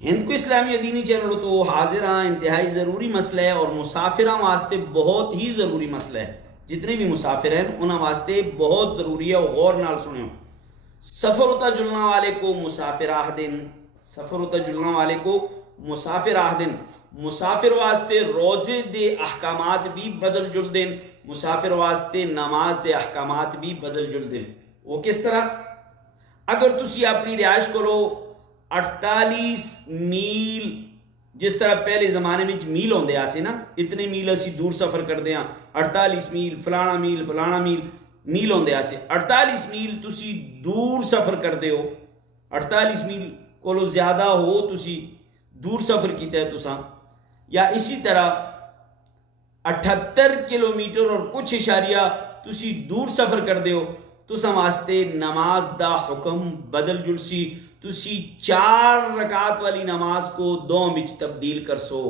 ہند کو اسلامی دینی چینل تو حاضر ہاں انتہائی ضروری مسئلہ ہے اور مسافراں واسطے بہت ہی ضروری مسئلہ ہے. جتنے بھی مسافر ہیں انہاں واسطے بہت ضروری ہے. غور نال سنو. سفر ہوتا جلنا والے کو مسافر آہدن. سفر ہوتا جلنا والے کو مسافر آہدن. مسافر واسطے روزے دے احکامات بھی بدل جل دین. مسافر واسطے نماز دے احکامات بھی بدل جل دین. وہ کس طرح؟ اگر تسی اپنی رہائش کرو 48 میل، جس طرح پہلے زمانے میں میل ہوندے آسے نا، اتنے میل اسی دور سفر کرتے ہیں، 48 میل فلانا میل میل ہوندے آسے. 48 میل تسی دور سفر کرتے ہو، 48 میل کو زیادہ ہو تسی دور سفر کیتا ہے تساں. یا اسی طرح 78 کلومیٹر اور کچھ اشاریہ تسی دور سفر کرتے ہو، تساں واسطے نماز دا حکم بدل جلسی. تسی 4 رکعت والی نماز کو 2 وچ تبدیل کر سو.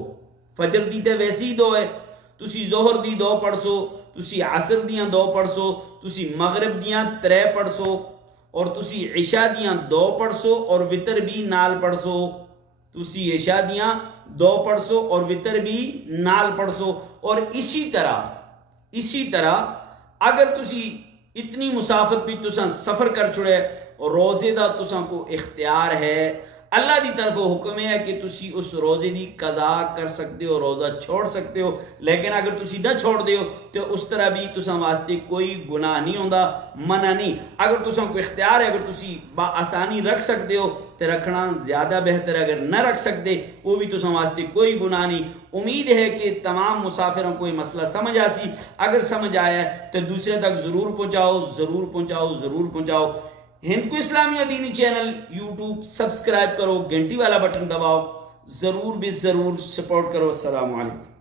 فجر دی تے ویسی ہی 2 ہے، تسی ظہر دی 2 پڑھ سو، تسی عصر دیاں 2 پڑھ سو، تسی مغرب دیاں 3 پڑھ سو، اور تسی عشاء دیاں 2 پڑھ سو اور وتر بھی نال پڑھ سو. تسی عشاء دیاں 2 پڑھ سو اور وتر بھی نال پڑھ سو. اور اسی طرح اگر تسی اتنی مسافت بھی تساں سفر کر چھڑے اور روزے دا تساں کو اختیار ہے، اللہ دی طرف حکم ہے کہ تسی اس روزے دی قضا کر سکتے ہو، روزہ چھوڑ سکتے ہو. لیکن اگر تسی نہ چھوڑ دے ہو تو اس طرح بھی تساں واسطے کوئی گناہ نہیں ہوندا، منع نہیں. اگر تساں کو اختیار ہے، اگر تسی با آسانی رکھ سکتے ہو تو رکھنا زیادہ بہتر ہے. اگر نہ رکھ سکتے وہ بھی تساں واسطے کوئی گناہ نہیں. امید ہے کہ تمام مسافروں کو یہ مسئلہ سمجھ آسی. اگر سمجھ آیا ہے تو دوسرے تک ضرور پہنچاؤ. ہند کو اسلامی و دینی چینل یوٹیوب سبسکرائب کرو، گھنٹی والا بٹن دباؤ، ضرور سپورٹ کرو. السلام علیکم.